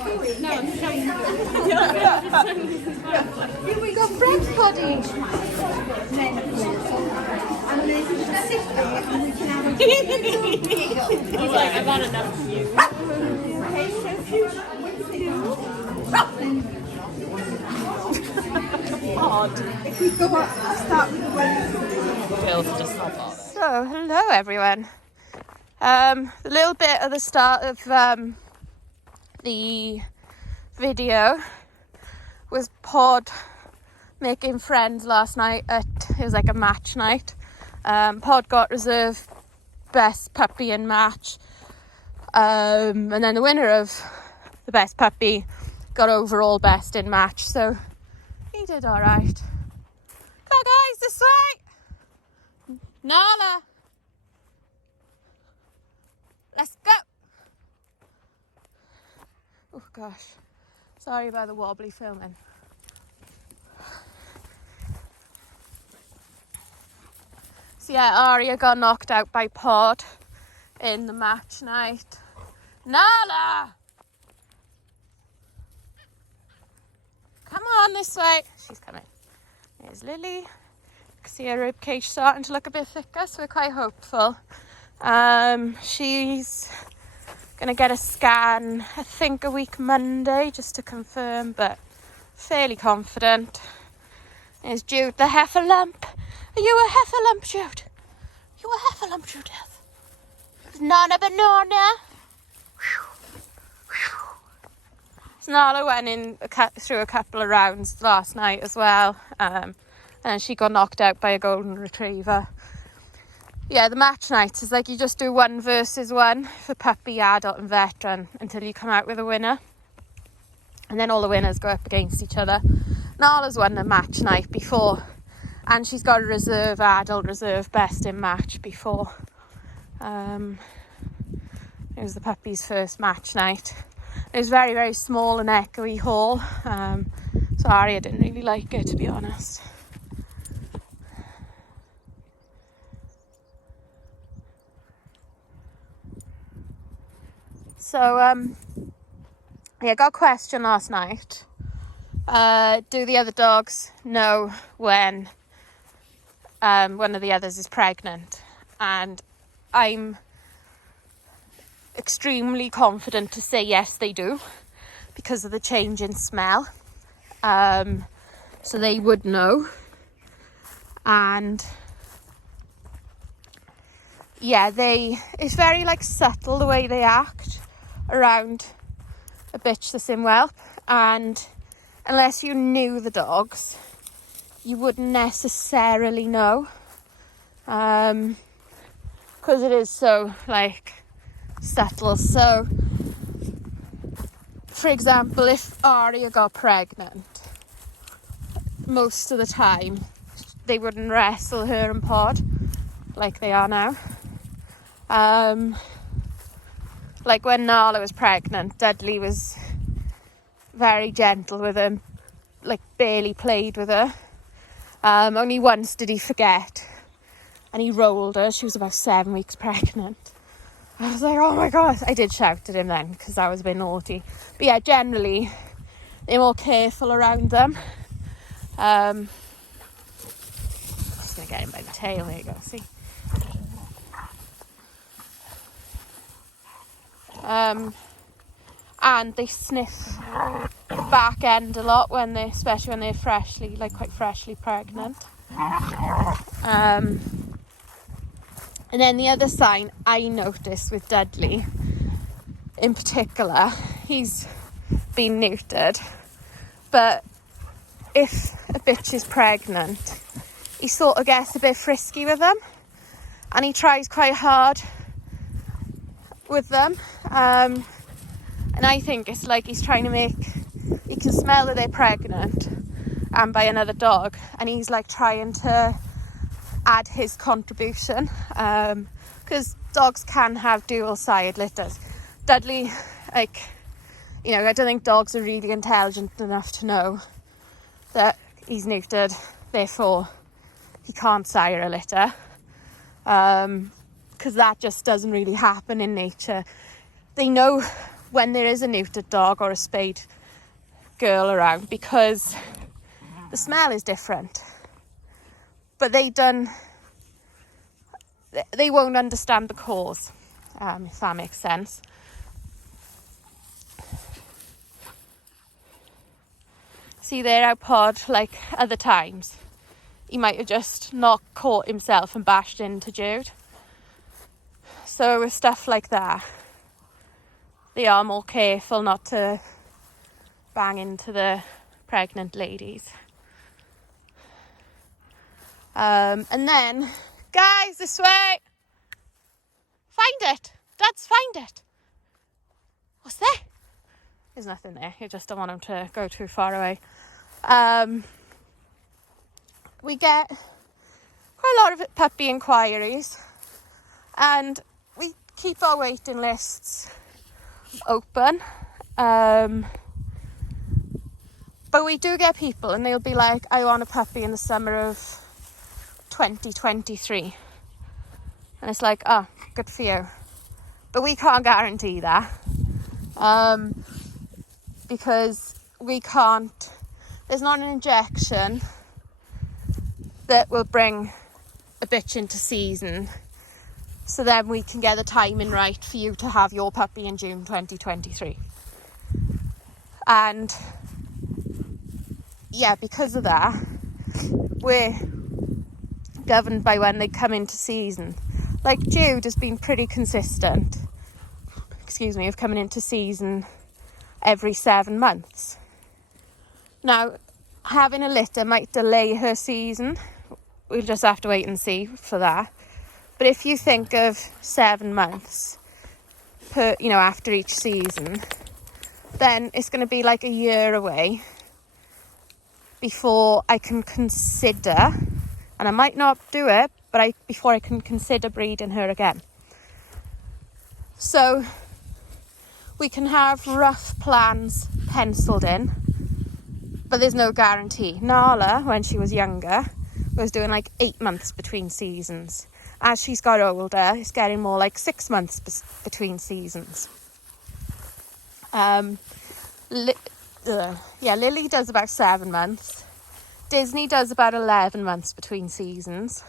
No, I'm showing you. Here we got bread pudding. And then just sit there and we can have a He's like, I've had enough of you. Okay, so odd. If we go up, start with the one. Feels just not bother. So, hello everyone. A little bit at the start of the video was Pod making friends last night it was like a match night. Pod got reserve best puppy in match, and then the winner of the best puppy got overall best in match, so he did all right. Go guys, this way. Nala, let's go. Oh gosh, sorry about the wobbly filming. So yeah, Aria got knocked out by Pod in the match night. Nala, come on this way. She's coming. There's Lily. You can see her ribcage starting to look a bit thicker, so we're quite hopeful. She's gonna get a scan, I think a week Monday, just to confirm, but fairly confident. There's Jude, the heifer lump. Are you a heifer lump, Jude? You a heifer lump, Judith? Nana banana. Nala went in through a couple of rounds last night as well, and she got knocked out by a golden retriever. Yeah, the match night is like you just do 1 versus 1 for puppy, adult and veteran until you come out with a winner. And then all the winners go up against each other. Nala's won the match night before, and she's got a reserve adult, reserve best in match before. It was the puppy's first match night. It was very, very small and echoey hall, so Aria didn't really like it, to be honest. So, yeah, got a question last night. Do the other dogs know when one of the others is pregnant? And I'm extremely confident to say yes, they do, because of the change in smell. So they would know. And yeah, it's very like subtle the way they act around a bitch that's in whelp, and unless you knew the dogs you wouldn't necessarily know, because it is so like subtle. So for example, if Aria got pregnant, most of the time they wouldn't wrestle her and Pod like they are now. Like when Nala was pregnant, Dudley was very gentle with her, like barely played with her. Only once did he forget and he rolled her. She was about 7 weeks pregnant. I was like, oh my god. I did shout at him then because I was a bit naughty. But yeah, generally they're more careful around them. Just gonna get him by the tail. There you go, see. And they sniff the back end a lot especially when they're quite freshly pregnant. And then the other sign I noticed with Dudley in particular, he's been neutered, but if a bitch is pregnant, he sort of gets a bit frisky with them, and he tries quite hard with them, and I think it's like he's trying to he can smell that they're pregnant and by another dog, and he's like trying to add his contribution, because dogs can have dual side litters. Dudley, like, you know, I don't think dogs are really intelligent enough to know that he's neutered, therefore he can't sire a litter, because that just doesn't really happen in nature. They know when there is a neutered dog or a spayed girl around, because the smell is different. But they won't understand the cause, if that makes sense. See there how Pod, like other times, he might have just not caught himself and bashed into Jude. So with stuff like that, they are more careful not to bang into the pregnant ladies. And then, guys, this way. Find it. Dad's find it. What's there? There's nothing there. You just don't want him to go too far away. We get quite a lot of puppy inquiries, and we keep our waiting lists open. But we do get people, and they'll be like, I want a puppy in the summer of 2023. And it's like, oh, good for you. But we can't guarantee that. Because we can't, there's not an injection that will bring a bitch into season. So then we can get the timing right for you to have your puppy in June 2023. And yeah, because of that, we're governed by when they come into season. Like Jude has been pretty consistent, of coming into season every 7 months. Now, having a litter might delay her season. We'll just have to wait and see for that. But if you think of 7 months per, after each season, then it's going to be like a year away before I can consider, and I might not do it, but before I can consider breeding her again. So we can have rough plans penciled in, but there's no guarantee. Nala, when she was younger, was doing like 8 months between seasons. As she's got older, it's getting more like 6 months between seasons. Lily does about 7 months. Disney does about 11 months between seasons.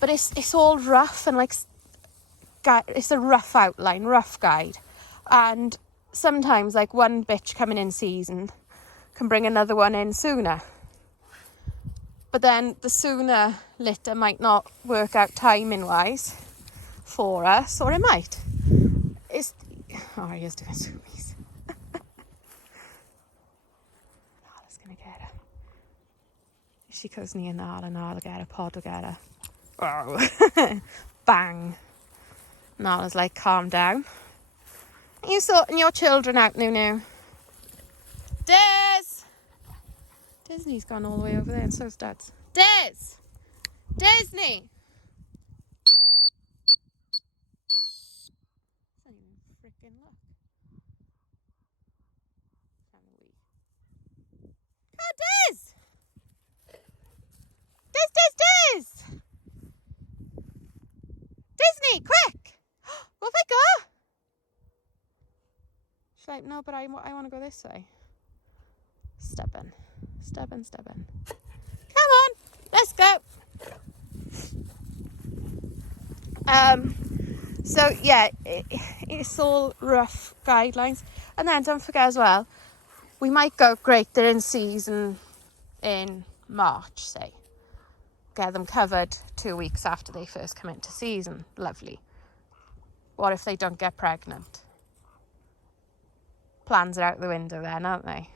But it's all rough, and like it's a rough outline, rough guide. And sometimes like one bitch coming in season can bring another one in sooner. But then the sooner litter might not work out timing wise for us, or it might. He is doing zoomies. Nala's gonna get her. If she goes near Nala will get her, Pod will get her. Oh. Bang. Nala's like, calm down. Are you sorting your children out, Nunu? Disney's gone all the way over there, and so's Dad's. Disney! Don't even freaking look. Oh, Diz! Disney, quick! Off I go! She's like, no, but I want to go this way. Stubborn. Come on, let's go. So yeah, it's all rough guidelines. And then don't forget as well, we might go, great, they're in season in March, say. Get them covered 2 weeks after they first come into season. Lovely. What if they don't get pregnant? Plans are out the window then, aren't they?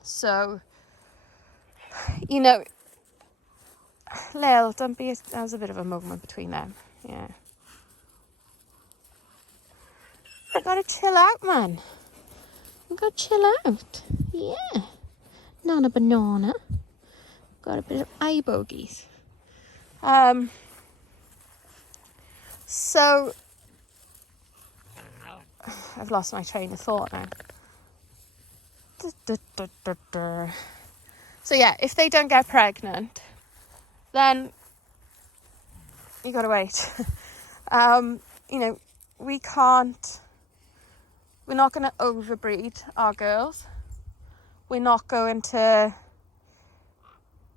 So, Lil, don't be, that was a bit of a moment between them. Yeah. You gotta chill out, man. You gotta chill out. Yeah. Not a banana. Got a bit of eye bogies. So, I've lost my train of thought now. So yeah, if they don't get pregnant, then you gotta wait. we're not going to overbreed our girls. We're not going to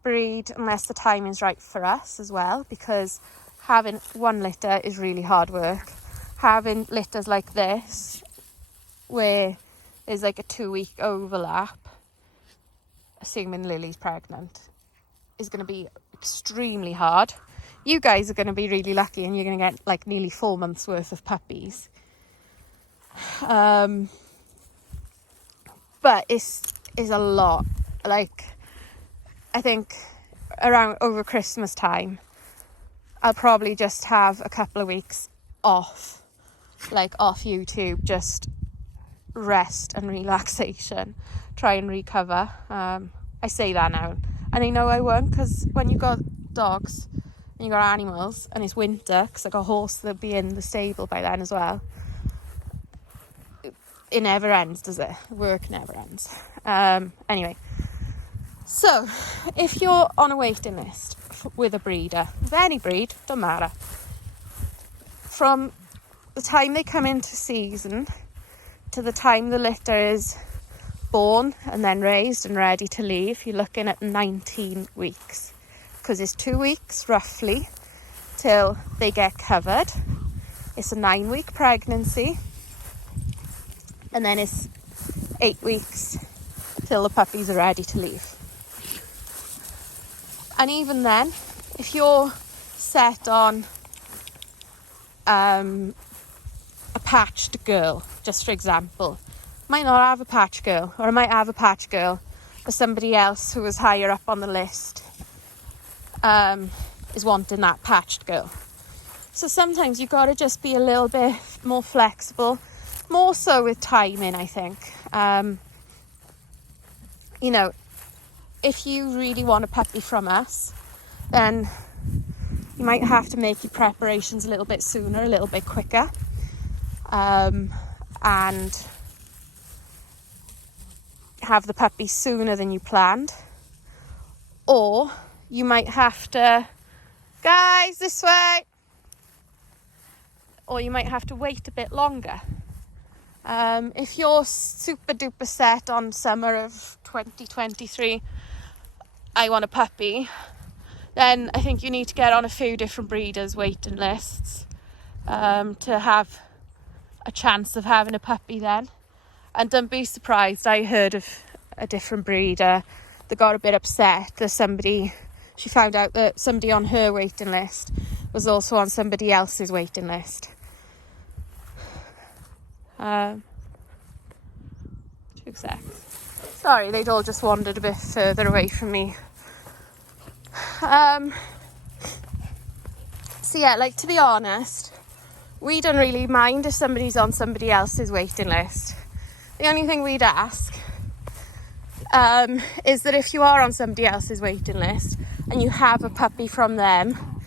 breed unless the time is right for us as well, because having one litter is really hard work. Having litters like this, where there's like a 2-week overlap, assuming Lily's pregnant, is going to be extremely hard. You guys are going to be really lucky and you're going to get like nearly 4 months worth of puppies. But it's a lot. Like, I think around over Christmas time, I'll probably just have a couple of weeks off, like off YouTube, just rest and relaxation, try and recover. I say that now, and I know I won't, because when you got dogs and you got animals and it's winter, because I got a horse that'll be in the stable by then as well, it never ends, does it? Work never ends. Anyway, so if you're on a waiting list with a breeder of any breed, don't matter, from the time they come into season to the time the litter is born and then raised and ready to leave, you're looking at 19 weeks, because it's 2 weeks roughly till they get covered. It's a 9-week pregnancy, and then it's 8 weeks till the puppies are ready to leave. And even then, if you're set on a patched girl, just for example, might not have a patch girl, or I might have a patch girl, but somebody else who is higher up on the list is wanting that patched girl. So sometimes you've got to just be a little bit more flexible, more so with timing, I think. If you really want a puppy from us, then you might have to make your preparations a little bit sooner, a little bit quicker, and have the puppy sooner than you planned. Or you might have to, guys, this way, or you might have to wait a bit longer. If you're super duper set on summer of 2023, I want a puppy, then I think you need to get on a few different breeders' waiting lists to have a chance of having a puppy then. And don't be surprised, I heard of a different breeder that got a bit upset that she found out that somebody on her waiting list was also on somebody else's waiting list. 2 seconds. Sorry, they'd all just wandered a bit further away from me. So yeah, like, to be honest, we don't really mind if somebody's on somebody else's waiting list. The only thing we'd ask is that if you are on somebody else's waiting list and you have a puppy from them,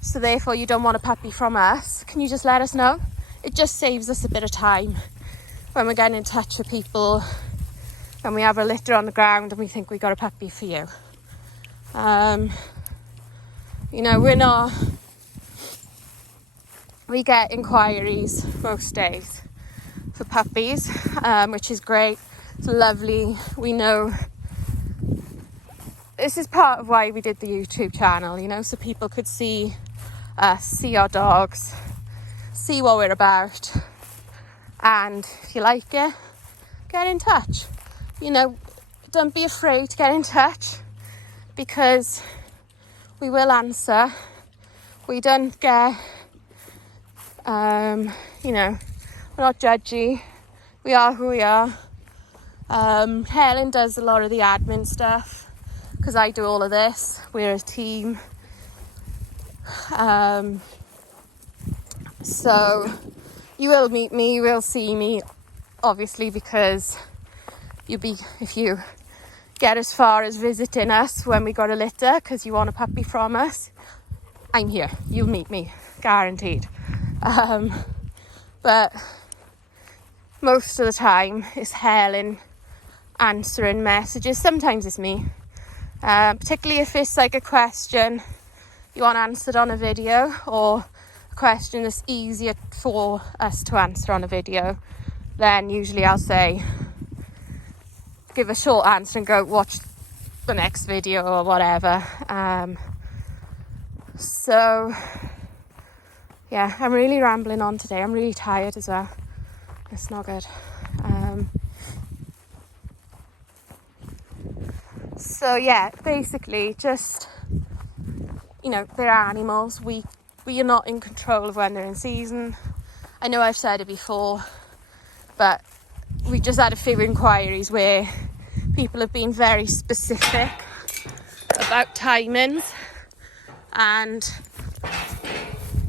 so therefore you don't want a puppy from us, can you just let us know? It just saves us a bit of time when we're getting in touch with people and we have a litter on the ground and we think we got a puppy for you. We get inquiries most days for puppies, which is great. It's lovely. We know this is part of why we did the YouTube channel, so people could see us, see our dogs, see what we're about, and if you like it, get in touch. Don't be afraid to get in touch, because we will answer. We don't get we're not judgy. We are who we are. Helen does a lot of the admin stuff because I do all of this. We're a team. So you will meet me, you will see me, obviously, because if you get as far as visiting us when we got a litter because you want a puppy from us, I'm here. You'll meet me, guaranteed. But most of the time it's Helen answering messages. Sometimes it's me, particularly if it's like a question you want answered on a video or a question that's easier for us to answer on a video, then usually I'll say, give a short answer and go watch the next video or whatever. So yeah, I'm really rambling on today. I'm really tired as well. It's not good. So yeah, basically just, you know, they're animals. We are not in control of when they're in season. I know I've said it before, but we just had a few inquiries where people have been very specific about timings, and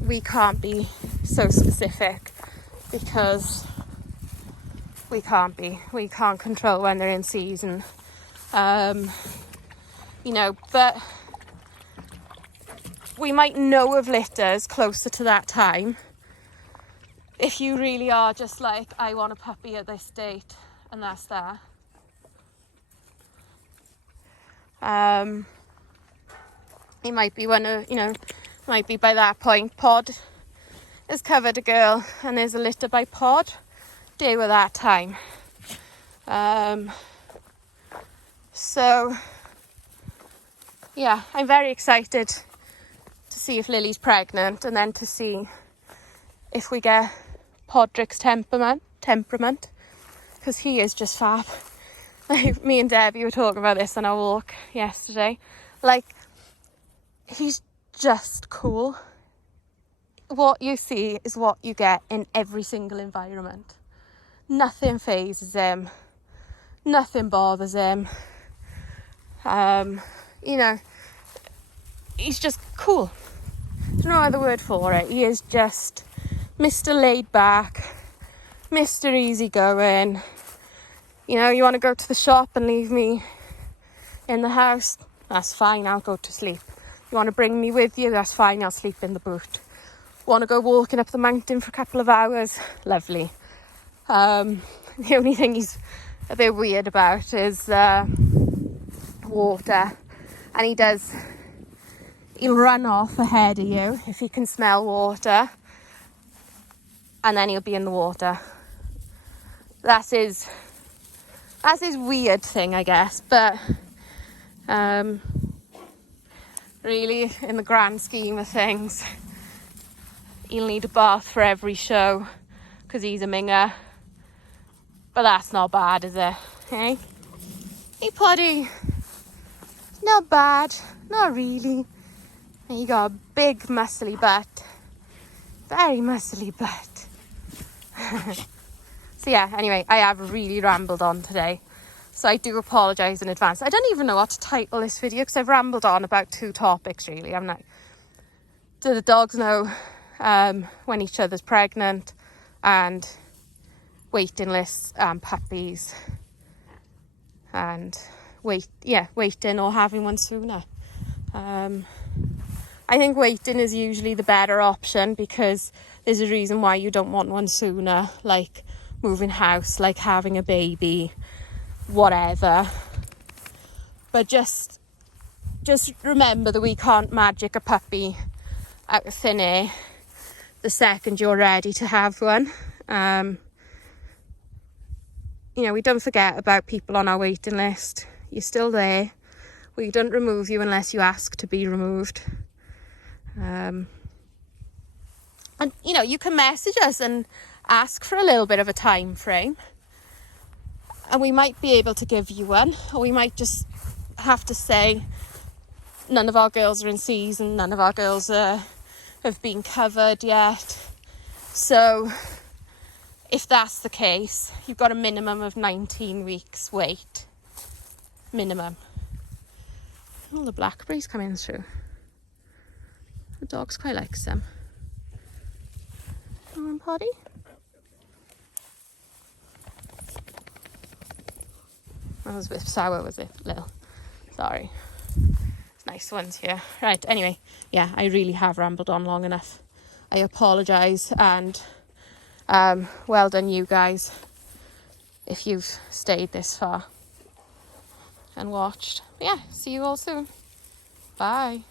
we can't be so specific because we can't control when they're in season. You know, but we might know of litters closer to that time. If you really are just like, I want a puppy at this date and that's that. It might be one of, you know, might be by that point Pod has covered a girl and there's a litter by Pod. Deal with that time. So yeah, I'm very excited to see if Lily's pregnant, and then to see if we get Podrick's temperament, because he is just fab. Like, me and Debbie were talking about this on our walk yesterday. Like, he's just cool. What you see is what you get in every single environment. Nothing phases him. Nothing bothers him. You know, he's just cool. There's no other word for it. He is just Mr. Laid Back, Mr. Easygoing. You know, you want to go to the shop and leave me in the house? That's fine, I'll go to sleep. You want to bring me with you? That's fine, I'll sleep in the boot. Want to go walking up the mountain for a couple of hours? Lovely. The only thing he's a bit weird about is water. And he'll run off ahead of you if he can smell water, and then he'll be in the water. That's his weird thing, I guess, but really, in the grand scheme of things, he'll need a bath for every show because he's a minger. But that's not bad, is it? Hey? Hey, Poddy. Not bad. Not really. And you got a big muscly butt. Very muscly butt. So yeah, anyway, I have really rambled on today. So I do apologise in advance. I don't even know what to title this video because I've rambled on about 2 topics really. I'm like, do the dogs know when each other's pregnant, and waiting lists and puppies, and waiting or having one sooner. I think waiting is usually the better option because there's a reason why you don't want one sooner, like moving house, like having a baby, whatever. But just remember that we can't magic a puppy out of thin air the second you're ready to have one. You know, we don't forget about people on our waiting list. You're still there. We don't remove you unless you ask to be removed. And, you know, you can message us and ask for a little bit of a time frame. And we might be able to give you one. Or we might just have to say, none of our girls are in season. None of our girls have been covered yet. So if that's the case, you've got a minimum of 19 weeks wait. Minimum. Oh, the blackberries coming through. The dog's quite likes them. Come on, Poddy. That was a bit sour, was it? Little. Sorry. It's nice ones here. Right, anyway. Yeah, I really have rambled on long enough. I apologise, and well done you guys if you've stayed this far and watched. But yeah, see you all soon. Bye.